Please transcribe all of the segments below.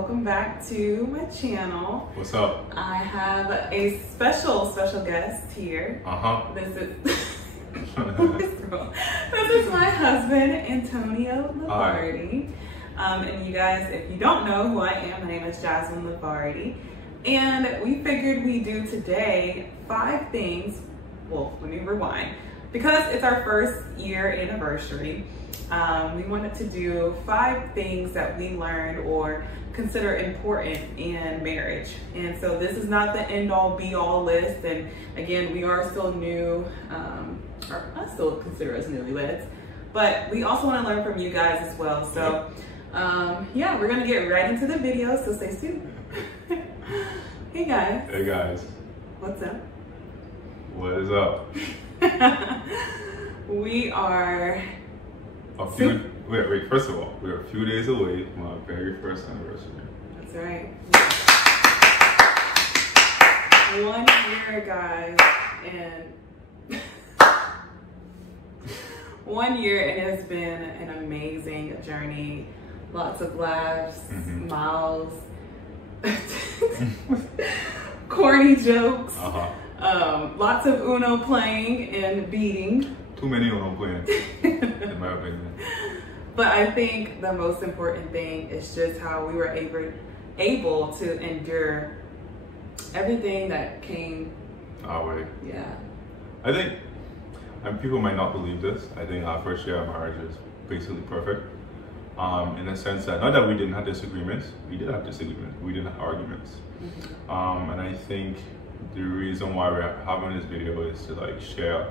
welcome back to my channel. What's up? I have a special guest here. This is this is my husband, Antonio Levaritys. And you guys, if you don't know who I am, my name is Jasmine Levaritys. And we figured we'd do today 5 things. Well, let me rewind. Because it's our first year anniversary, we wanted to do 5 things that we learned or consider important in marriage. And so this is not the end-all be-all list. And again, we are still new, or I still consider us newlyweds, but we also want to learn from you guys as well. So yeah, we're gonna get right into the video, so stay tuned. Hey guys. Hey guys. What's up? What is up? We are wait, first of all, we're a few days away from our very first anniversary. That's right. 1 year, guys, and 1 year, it has been an amazing journey. Lots of laughs, smiles, corny jokes, lots of Uno playing and beating. Too many Uno playing, in my opinion. But I think the most important thing is just how we were able to endure everything that came our way. Yeah. I think, and people might not believe this, I think our first year of marriage is basically perfect. In the sense that, not that we didn't have disagreements, we did have disagreements, we didn't have arguments. And I think the reason why we're having this video is to like share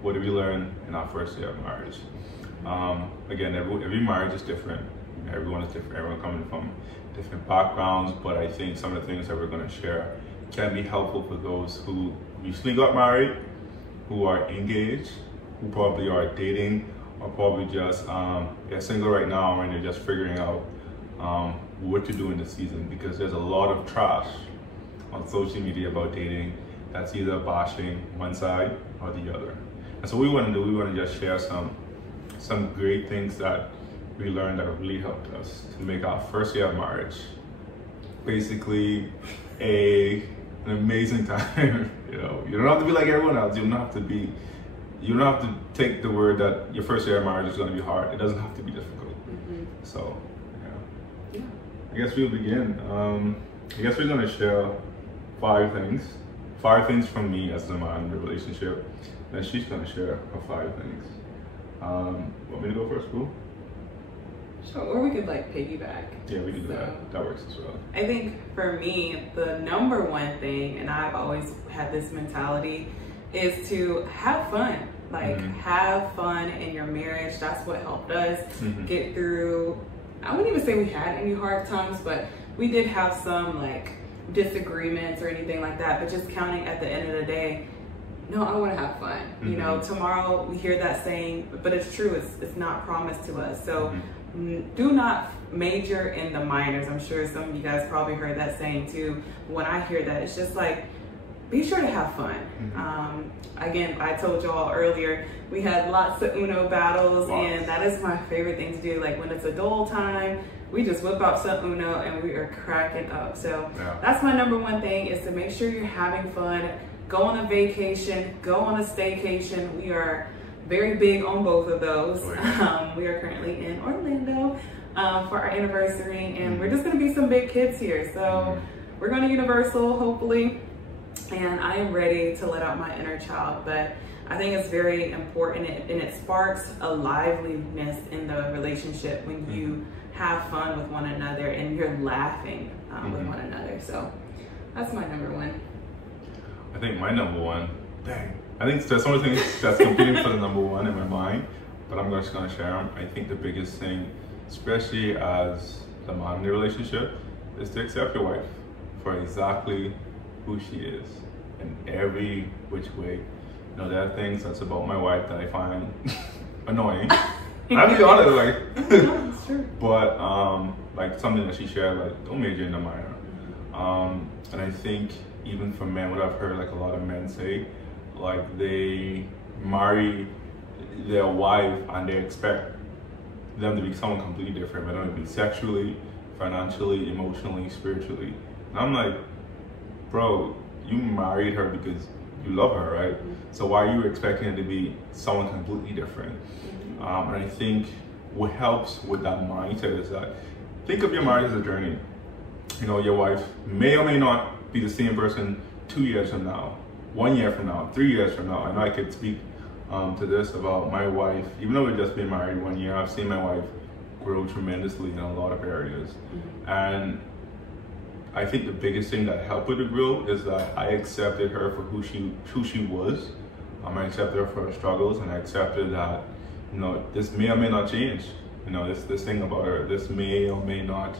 what did we learn in our first year of marriage. Again, every marriage is different. Everyone is different. Everyone coming from different backgrounds. But I think some of the things that we're going to share can be helpful for those who recently got married, who are engaged, who probably are dating, or probably just they're single right now and they're just figuring out what to do in the season. Because there's a lot of trash on social media about dating that's either bashing one side or the other. And so what we want to do, we want to just share some great things that we learned that have really helped us to make our first year of marriage basically an amazing time. You know, you don't have to be like everyone else. You don't have to take the word that your first year of marriage is going to be hard. It doesn't have to be difficult. So yeah, I guess we'll begin. I guess we're going to share 5 things from me as the man in the relationship. Then she's going to share her 5 things. Want me to go first, Boo? Sure, or we could like piggyback. Yeah, we can do that. That works as well. I think for me, the number one thing, and I've always had this mentality, is to have fun. Like, have fun in your marriage. That's what helped us get through. I wouldn't even say we had any hard times, but we did have some like disagreements or anything like that. But just counting at the end of the day, no, I want to have fun. You know, tomorrow we hear that saying, but it's true. It's not promised to us. So do not major in the minors. I'm sure some of you guys probably heard that saying too. When I hear that, it's just like, be sure to have fun. Again, I told y'all earlier, we had lots of Uno battles, and that is my favorite thing to do. Like when it's adult time, we just whip out some Uno and we are cracking up. So that's my number one thing, is to make sure you're having fun. Go on a vacation, go on a staycation. We are very big on both of those. We are currently in Orlando for our anniversary, and we're just gonna be some big kids here. So we're going to Universal, hopefully, and I am ready to let out my inner child. But I think it's very important, and it sparks a liveliness in the relationship when you have fun with one another and you're laughing with one another. So that's my number one. I think my number one, I think there's some things that's competing for the number one in my mind, but I'm just going to share them. I think the biggest thing, especially as the man in the relationship, is to accept your wife for exactly who she is in every which way. You know, there are things that's about my wife that I find annoying. I'll be honest, like, That's true. But like something that she shared, like, don't major in the minor. And I think even for men, what I've heard like a lot of men say, like they marry their wife and they expect them to be someone completely different, whether it be sexually, financially, emotionally, spiritually. And I'm like, bro, you married her because you love her, right? So why are you expecting it to be someone completely different? And I think what helps with that mindset is that think of your marriage as a journey. You know, your wife may or may not be the same person 2 years from now, 1 year from now, 3 years from now. And I could speak to this about my wife. Even though we've just been married 1 year, I've seen my wife grow tremendously in a lot of areas. And I think the biggest thing that helped with the growth is that I accepted her for who she was. I accepted her for her struggles, and I accepted that, you know, this may or may not change. You know, this thing about her, this may or may not,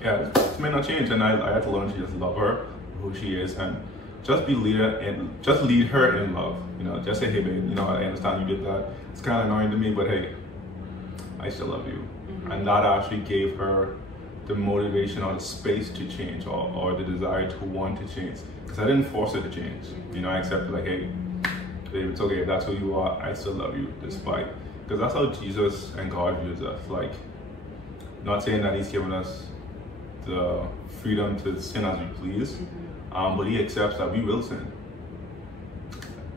this may not change. And I had to learn to just love her for who she is, and just lead her in love. You know, just say, hey babe, you know, I understand you did that. It's kind of annoying to me, but hey, I still love you. And that actually gave her the motivation or the space to change, or the desire to want to change. Because I didn't force her to change. You know, I accepted, like, hey, babe, it's okay, if that's who you are, I still love you despite. Because that's how Jesus and God views us. Like, not saying that he's given us the freedom to sin as we please, but he accepts that we will sin.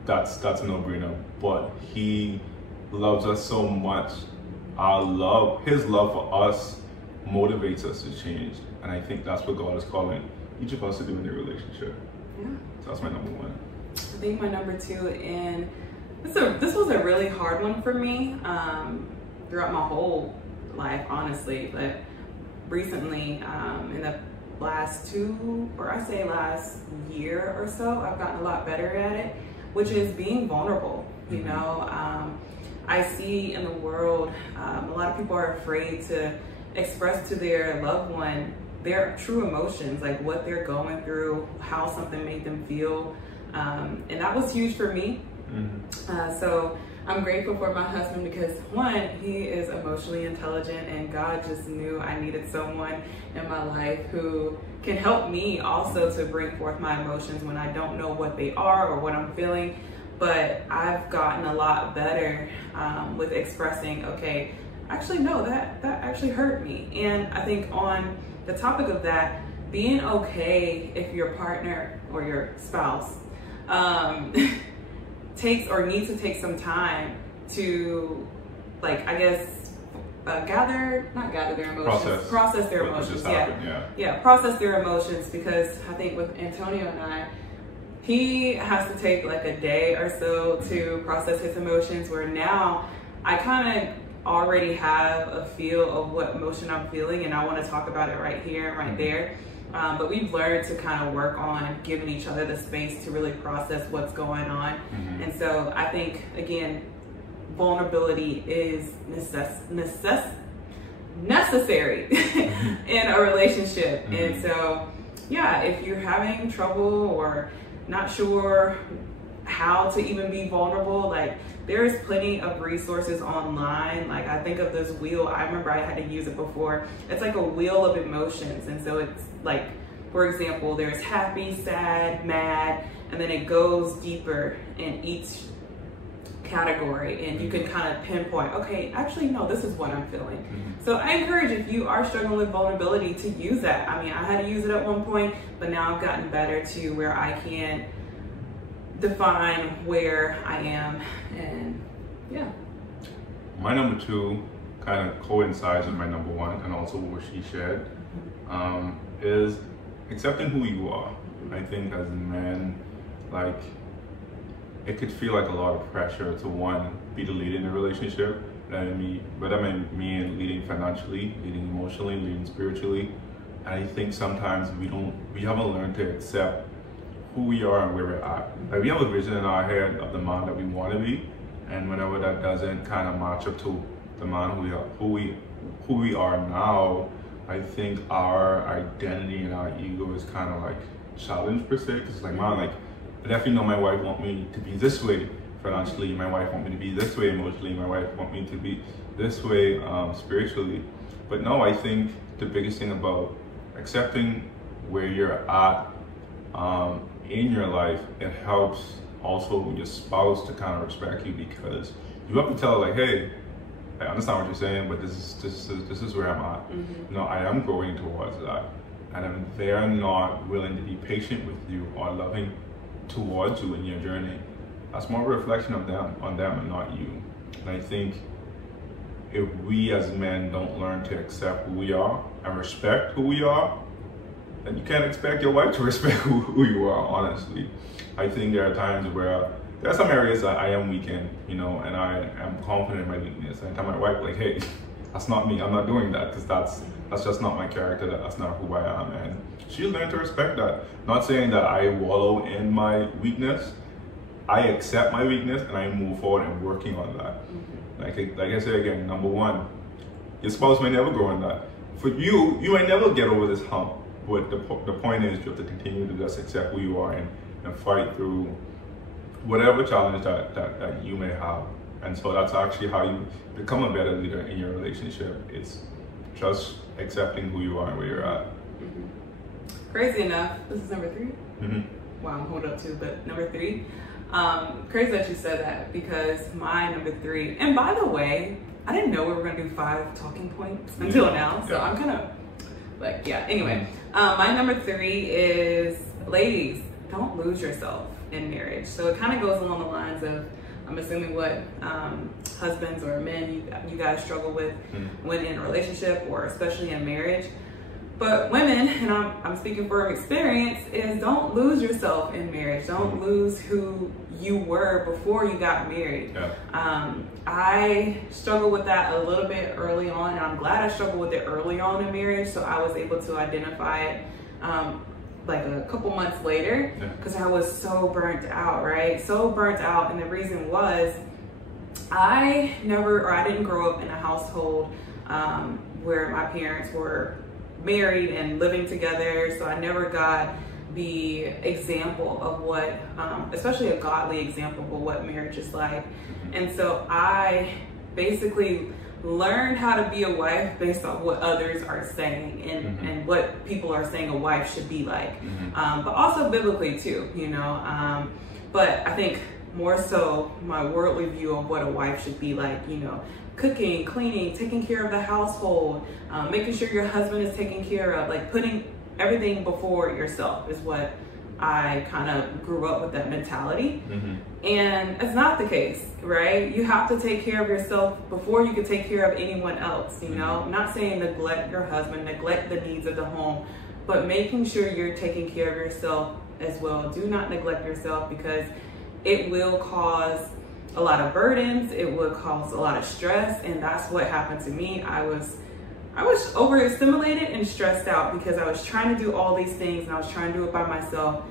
That's a no-brainer. But he loves us so much. His love for us motivates us to change. And I think that's what God is calling each of us to do in a relationship. Yeah. So that's my number one. I think my number two, and this was a really hard one for me throughout my whole life, honestly. But recently, in the last year or so, I've gotten a lot better at it, which is being vulnerable. You know, I see in the world, a lot of people are afraid to express to their loved one their true emotions, like what they're going through, how something made them feel. And that was huge for me. So I'm grateful for my husband because, one, he is emotionally intelligent, and God just knew I needed someone in my life who can help me also to bring forth my emotions when I don't know what they are or what I'm feeling. But I've gotten a lot better with expressing, okay, actually, no, that actually hurt me. And I think on the topic of that, being okay if your partner or your spouse takes or needs to take some time to, like, I guess, process their emotions. Process their emotions, because I think with Antonio and I, he has to take like a day or so to process his emotions, where now I kind of already have a feel of what emotion I'm feeling, and I want to talk about it right here and right there. But we've learned to kind of work on giving each other the space to really process what's going on. And so I think, again, vulnerability is necessary in a relationship. And so, yeah, if you're having trouble or not sure how to even be vulnerable, like, there's plenty of resources online. Like, I think of this wheel, I remember I had to use it before. It's like a wheel of emotions. And so it's like, for example, there's happy, sad, mad, and then it goes deeper in each category, and you can kind of pinpoint, okay, actually, no, this is what I'm feeling. So I encourage, if you are struggling with vulnerability, to use that. I mean, I had to use it at one point, but now I've gotten better to where I can define where I am. And yeah. My number two kind of coincides with my number one, and also what she shared, is accepting who you are. I think as men, like, it could feel like a lot of pressure to, one, be the lead in a relationship, whether I mean leading financially, leading emotionally, leading spiritually. And I think sometimes we haven't learned to accept who we are and where we're at. Like, we have a vision in our head of the man that we want to be, and whenever that doesn't kind of match up to the man who we are now, I think our identity and our ego is kind of like challenged per se. Because, like, man, like, I definitely know my wife wants me to be this way financially, my wife wants me to be this way emotionally, my wife wants me to be this way spiritually. But no, I think the biggest thing about accepting where you're at in your life, it helps also your spouse to kind of respect you, because you have to tell her, like, hey, I understand what you're saying, but this is where I'm at. You know, I am growing towards that, and if they are not willing to be patient with you or loving towards you in your journey, that's more a reflection of them on them and not you. And I think if we as men don't learn to accept who we are and respect who we are, then you can't expect your wife to respect who you are, honestly. I think there are times where there are some areas that I am weak in, you know, and I am confident in my weakness. And I tell my wife, like, hey, that's not me, I'm not doing that, because that's just not my character, that's not who I am. And she learned to respect that. Not saying that I wallow in my weakness, I accept my weakness and I move forward and working on that. Like I say again, number one, your spouse may never grow in that. For you, you may never get over this hump. But the point is, you have to continue to just accept who you are and fight through whatever challenge that you may have. And so that's actually how you become a better leader in your relationship. It's just accepting who you are and where you're at. Crazy enough, this is number 3. Wow, I'm holding up 2, but number 3. Crazy that you said that, because my number 3, and by the way, I didn't know we were gonna do 5 talking points until now, so I'm kind of like, yeah, anyway. My number 3 is, ladies, don't lose yourself in marriage. So it kind of goes along the lines of, I'm assuming what husbands or men you guys struggle with when in a relationship or especially in marriage. But women, and I'm speaking from experience, is don't lose yourself in marriage. Don't lose who you were before you got married. I struggled with that a little bit early on, and I'm glad I struggled with it early on in marriage, so I was able to identify it like a couple months later, because I was so burnt out, right? So burnt out, and the reason was I didn't grow up in a household where my parents were married and living together, so I never got the example of what, especially a godly example of what marriage is like. And so I basically learned how to be a wife based on what others are saying and what people are saying a wife should be like, but also biblically too, you know. But I think more so my worldly view of what a wife should be like, you know, cooking, cleaning, taking care of the household, making sure your husband is taken care of, like putting everything before yourself is what I kind of grew up with, that mentality. And it's not the case, right? You have to take care of yourself before you can take care of anyone else, you know? I'm not saying neglect your husband, neglect the needs of the home, but making sure you're taking care of yourself as well. Do not neglect yourself, because it will cause a lot of burdens, it would cause a lot of stress, and that's what happened to me. I was overstimulated and stressed out because I was trying to do all these things and I was trying to do it by myself.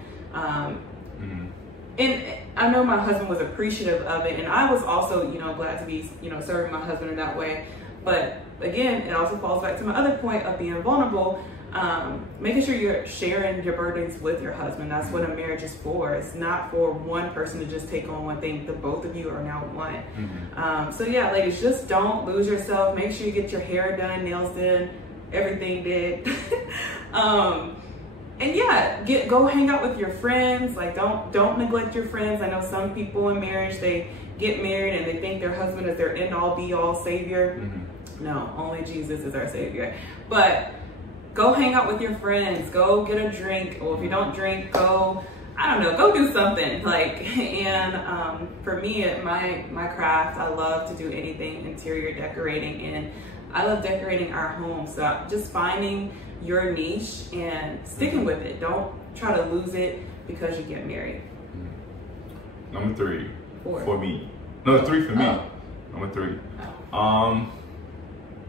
And I know my husband was appreciative of it, and I was also, you know, glad to be, you know, serving my husband in that way. But again, it also falls back to my other point of being vulnerable. Making sure you're sharing your burdens with your husband. That's what a marriage is for. It's not for one person to just take on one thing. The both of you are now one. So yeah, ladies, just don't lose yourself. Make sure you get your hair done, nails done, everything did. And yeah, go hang out with your friends. Like don't neglect your friends. I know some people in marriage, they get married and they think their husband is their end all be all savior. No, only Jesus is our savior. But go hang out with your friends, go get a drink, or if you don't drink, go, I don't know, go do something. Like, and for me, my craft, I love to do anything interior decorating, and I love decorating our home. So just finding your niche and sticking with it. Don't try to lose it because you get married. Number 3 for me. No, 3 for me. Number 3.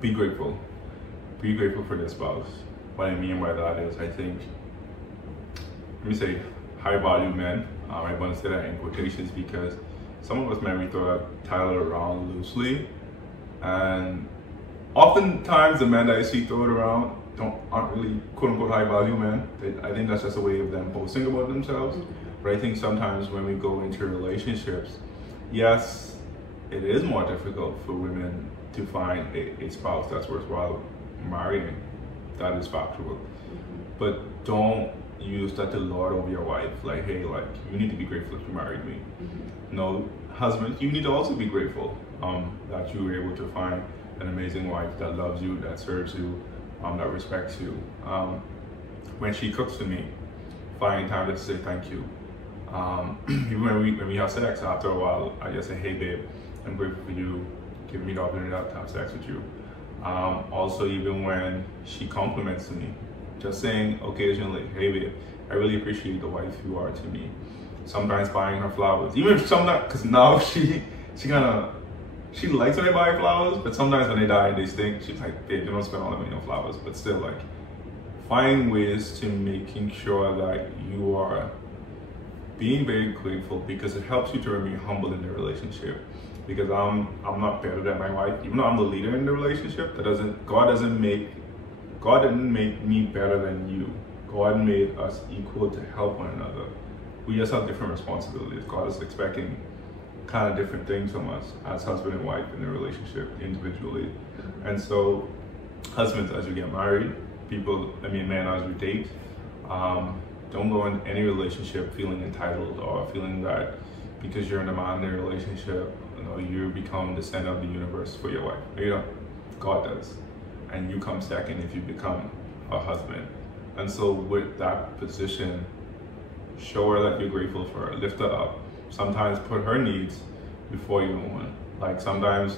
Be grateful. Be grateful for your spouse. What I mean by that is, I think, let me say high value men. I want to say that in quotations because some of us maybe throw that title around loosely, and oftentimes the men that I see throw it around aren't really quote unquote high value men. I think that's just a way of them boasting about themselves. But I think sometimes when we go into relationships, yes, it is more difficult for women to find a spouse that's worthwhile marrying. That is factual. But don't use that to lord over your wife. Like, hey, like, you need to be grateful if you married me. No, husband, you need to also be grateful that you were able to find an amazing wife that loves you, that serves you, that respects you. When she cooks for me, find time to say thank you. Even when we have sex, after a while, I just say, hey babe, I'm grateful for you giving me the opportunity to have sex with you. Also, even when she compliments me, just saying occasionally, hey babe, I really appreciate the wife you are to me. Sometimes buying her flowers, even if sometimes, because now she likes when I buy flowers, but sometimes when they die and they stink, she's like, babe, you don't spend all the money on flowers. But still, like, find ways to making sure that you are being very grateful, because it helps you to remain humble in the relationship. Because I'm not better than my wife, even though I'm the leader in the relationship. God didn't make me better than you. God made us equal to help one another. We just have different responsibilities. God is expecting kind of different things from us as husband and wife in a relationship individually. And so, husbands, as you get married, men as you date, don't go in any relationship feeling entitled or feeling that because you're in a man in a relationship, you become the center of the universe for your wife. You know, God does. And you come second if you become a husband. And so with that position, show her that you're grateful for her, lift her up. Sometimes put her needs before your own. Like sometimes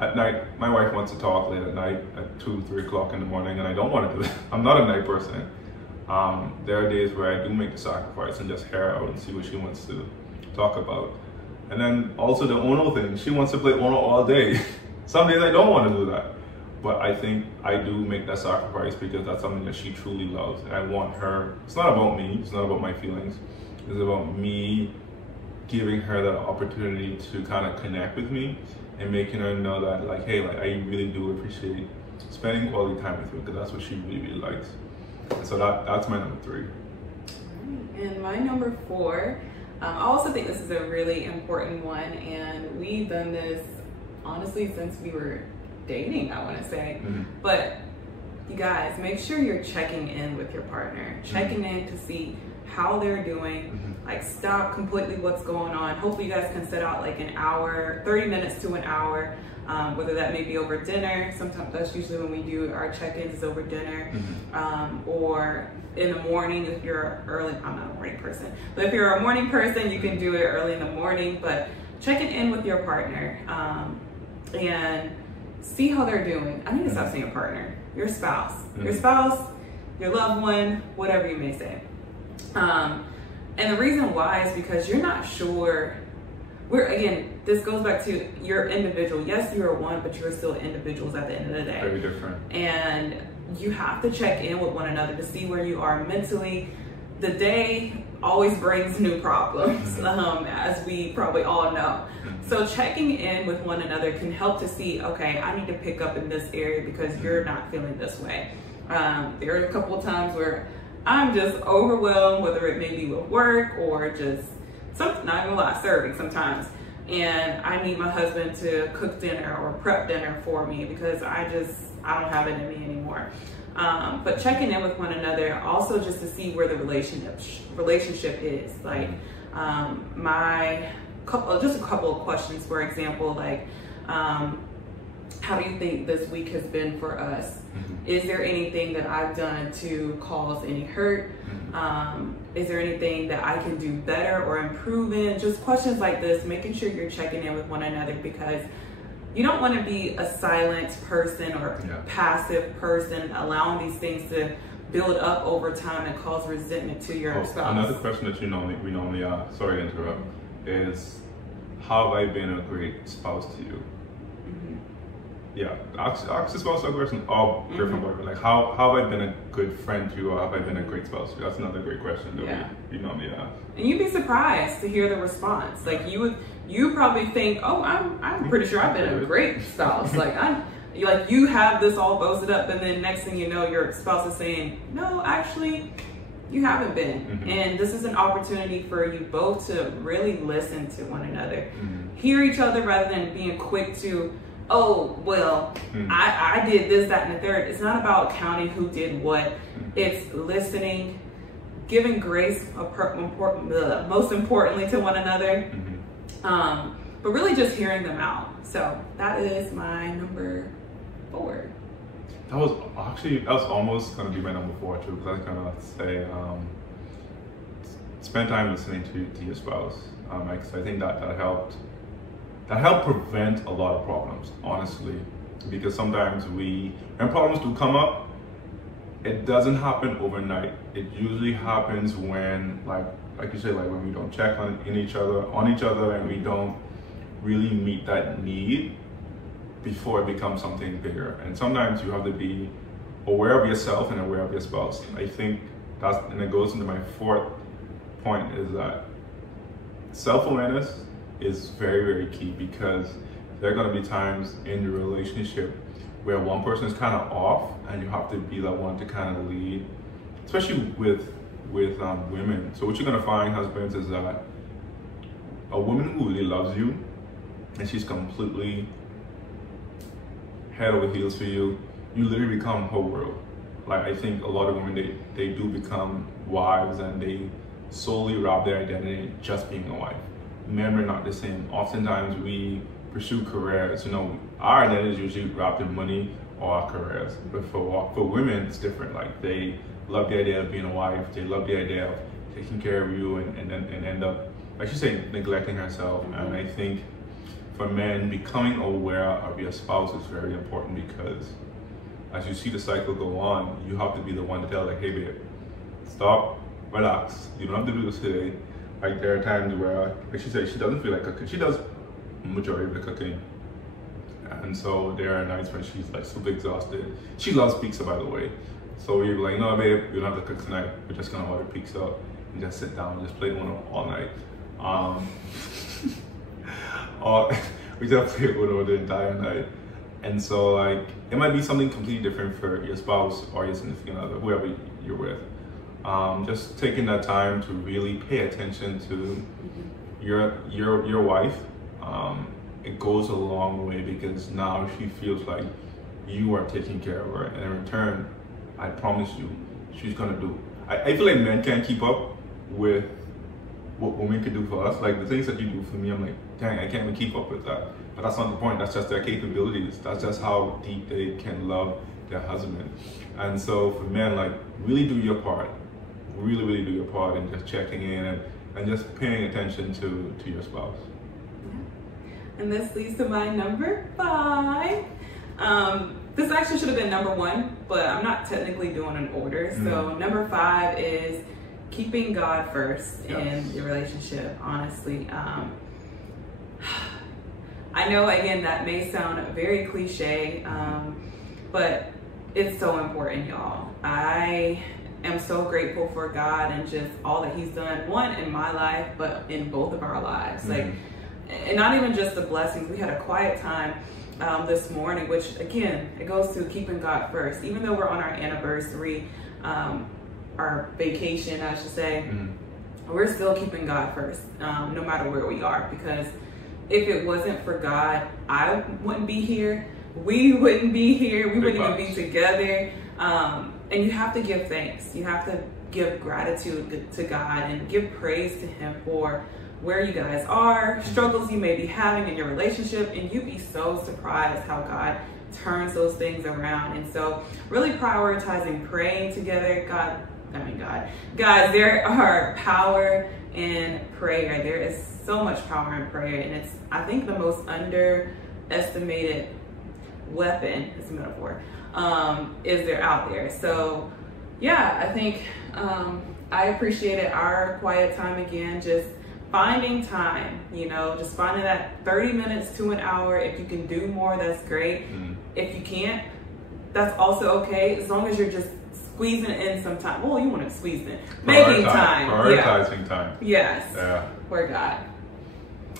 at night, my wife wants to talk late at night at 2, 3 o'clock in the morning, and I don't want to do that. I'm not a night person. There are days where I do make the sacrifice and just hear her out and see what she wants to talk about. And then also the Ono thing, she wants to play Ono all day. Some days I don't want to do that. But I think I do make that sacrifice because that's something that she truly loves. And I want her, it's not about me, it's not about my feelings. It's about me giving her the opportunity to kind of connect with me and making her know that, like, hey, like, I really do appreciate spending quality time with you, because that's what she really, really likes. And so that's my number 3. And my number 4, I also think this is a really important one, and we've done this honestly since we were dating, I want to say. But you guys, make sure you're checking in with your partner, checking in to see how they're doing. Like, stop completely what's going on. Hopefully you guys can set out like an hour, 30 minutes to an hour, whether that may be over dinner. Sometimes that's usually when we do our check-ins, is over dinner, or in the morning if you're early. I'm not a morning person, but if you're a morning person, you can do it early in the morning. But checking in with your partner and see how they're doing. I need to stop saying partner. Your spouse. Your spouse, your loved one, whatever you may say. And the reason why is because you're not sure. Again, this goes back to you're individual. Yes, you're one, but you're still individuals at the end of the day. Very different. And you have to check in with one another to see where you are mentally. The day always brings new problems, as we probably all know. So checking in with one another can help to see, okay, I need to pick up in this area because you're not feeling this way. There are a couple of times where I'm just overwhelmed, whether it may be with work or just something, not even a lot, serving sometimes. And I need my husband to cook dinner or prep dinner for me because I don't have it in me anymore. But checking in with one another also just to see where the relationship is. Like, just a couple of questions, for example, like, how do you think this week has been for us? Is there anything that I've done to cause any hurt? Is there anything that I can do better or improve in? Just questions like this, making sure you're checking in with one another, because you don't want to be a silent person or passive person, allowing these things to build up over time and cause resentment to your spouse. Another question that we normally ask, sorry to interrupt, is how have I been a great spouse to you? Yeah, ask the spouse that question all different boyfriend. Like, how have I been a good friend to you, or have I been a great spouse to you? That's another great question that we normally ask. And you'd be surprised to hear the response. Like, you probably think, oh, I'm pretty sure I've been a great spouse. Like, you have this all boasted up, and then next thing you know, your spouse is saying, no, actually, you haven't been. And this is an opportunity for you both to really listen to one another, hear each other rather than being quick to oh, well, I did this, that, and the third. It's not about counting who did what. It's listening, giving grace, most importantly, to one another. But really just hearing them out. So that is my number 4. That was almost going to be my number 4 too, because I was going to say, spend time listening to your spouse. Because I think that helped prevent a lot of problems, honestly. Because sometimes when problems do come up, it doesn't happen overnight. It usually happens when, like you said, like when we don't check on each other, and we don't really meet that need before it becomes something bigger. And sometimes you have to be aware of yourself and aware of your spouse. I think and it goes into my 4th point, is that self-awareness is very, very key, because there are going to be times in your relationship where one person is kind of off, and you have to be the one to kind of lead, especially with women. So what you're going to find, husbands, is that a woman who really loves you and she's completely head over heels for you, you literally become her world. Like, I think a lot of women, they do become wives, and they solely rob their identity just being a wife. Men are not the same. Oftentimes we pursue careers. Our identity is usually wrapped in money or our careers. But for women, it's different. Like, they love the idea of being a wife. They love the idea of taking care of you, and end up, like you say, neglecting herself. And I think for men, becoming aware of your spouse is very important, because as you see the cycle go on, you have to be the one to tell, like, hey babe, stop, relax. You don't have to do this today. Like, there are times where, like she said, she doesn't feel like cooking. She does majority of the cooking. And so there are nights when she's like super exhausted. She loves pizza, by the way. So we're like, no babe, we don't have to cook tonight. We're just gonna order pizza and just sit down and just play Uno all night. We just play Uno the entire night. And so, like, it might be something completely different for your spouse or your significant other, whoever you're with. Just taking that time to really pay attention to your wife. It goes a long way, because now she feels like you are taking care of her, and in return, I promise you, she's gonna do. I feel like men can't keep up with what women can do for us. Like, the things that you do for me, I'm like, dang, I can't even keep up with that. But that's not the point. That's just their capabilities. That's just how deep they can love their husband. And so for men, like, really do your part. Really, really do your part in just checking in and just paying attention to your spouse. And this leads to my number 5. This actually should have been number 1, but I'm not technically doing an order. So number 5 is keeping God first in your relationship, honestly. I know, again, that may sound very cliche, but it's so important, y'all. I am so grateful for God and just all that He's done, one, in my life, but in both of our lives. Like, and not even just the blessings. We had a quiet time this morning, which, again, it goes to keeping God first. Even though we're on our anniversary, our vacation, I should say, we're still keeping God first, no matter where we are. Because if it wasn't for God, I wouldn't be here. We wouldn't be here. We wouldn't even be together. And you have to give thanks. You have to give gratitude to God and give praise to Him for where you guys are, struggles you may be having in your relationship, and you'd be so surprised how God turns those things around. And so really prioritizing praying together. Guys, there are power in prayer. There is so much power in prayer, and it's, I think, the most underestimated weapon, it's a metaphor, is there out there. So yeah, I think I appreciated our quiet time again, just finding time, just finding that 30 minutes to an hour. If you can do more, that's great. If you can't, that's also okay, as long as you're just squeezing in some time. Well, you want to squeeze in. Making time. Prioritizing time. Yes. Yeah. For God.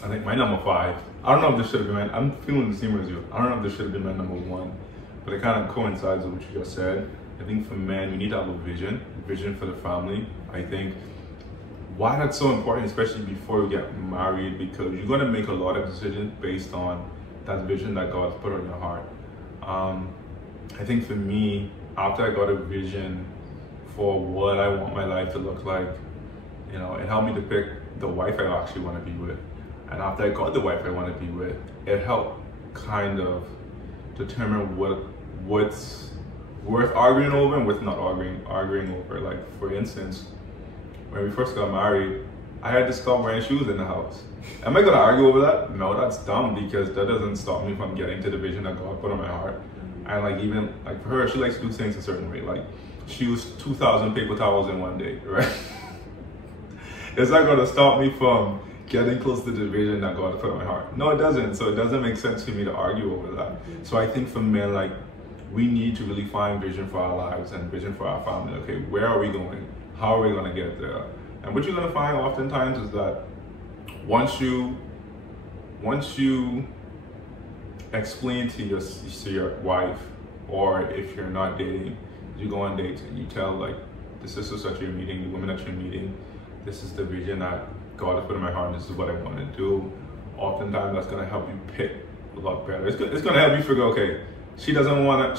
I think my number 5, I don't know if this should have been I'm feeling the same as you. I don't know if this should have been my number 1, but it kind of coincides with what you just said. I think for men, you need to have a vision for the family. I think why that's so important, especially before you get married, because you're going to make a lot of decisions based on that vision that God's put on your heart. I think for me, after I got a vision for what I want my life to look like, you know, it helped me to pick the wife I actually want to be with. And after I got the wife I want to be with, it helped kind of determine what's worth arguing over and what's not arguing over. Like, for instance, when we first got married, I had to stop wearing shoes in the house. Am I gonna argue over that? No, that's dumb, because that doesn't stop me from getting to the vision that God put on my heart. And like, even like for her, she likes to do things a certain way. Like, she used 2,000 paper towels in one day, right? It's not gonna stop me from getting close to the vision that God put on my heart. No, it doesn't. So it doesn't make sense for me to argue over that. So I think for men, like, we need to really find vision for our lives and vision for our family. Okay, where are we going? How are we gonna get there? And what you're gonna find oftentimes is that once you explain to your wife, or if you're not dating, you go on dates and you tell like the sisters that you're meeting, the women that you're meeting, this is the vision that God has put in my heart, and this is what I want to do. Oftentimes that's gonna help you pick a lot better. It's gonna help you figure, okay, she doesn't want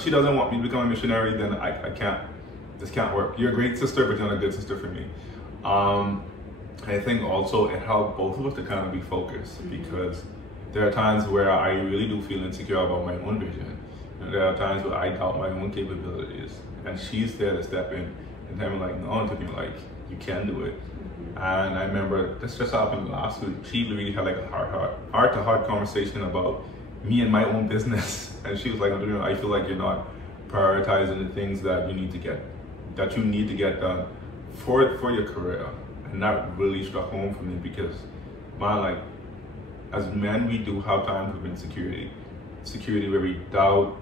me to become a missionary, then I can't. This can't work. You're a great sister, but you're not a good sister for me. I think also it helped both of us to kind of be focused, because there are times where I really do feel insecure about my own vision. And there are times where I doubt my own capabilities. And she's there to step in and tell me like, no, to me like, you can do it. And I remember this just happened last week. She really had like a heart-to-heart conversation about me and my own business. And she was like, I feel like you're not prioritizing the things that you need to get done for your career. And that really struck home for me, because man, like, as men, we do have times of insecurity where we doubt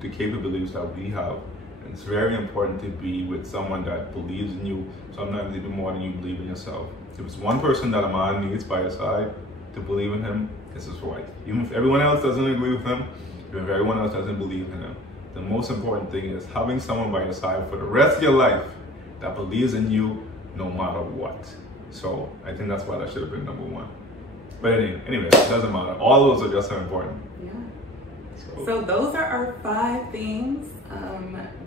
the capabilities that we have. And it's very important to be with someone that believes in you, sometimes even more than you believe in yourself. If it's one person that a man needs by his side to believe in him, it's his wife. Even if everyone else doesn't agree with him, even if everyone else doesn't believe in him, the most important thing is having someone by your side for the rest of your life that believes in you no matter what. So I think that's why that should have been number one. But anyway, it doesn't matter. All those are just so important. Yeah. So those are our 5 things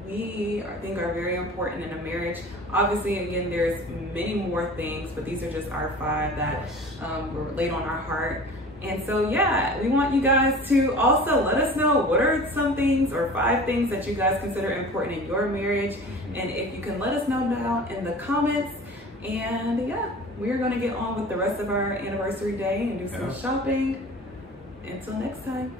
we think are very important in a marriage. Obviously, again, there's many more things, but these are just our 5 that were laid on our heart. And so, yeah, we want you guys to also let us know what are some things or 5 things that you guys consider important in your marriage. And if you can let us know down in the comments. And yeah, we're going to get on with the rest of our anniversary day and do some shopping. Until next time.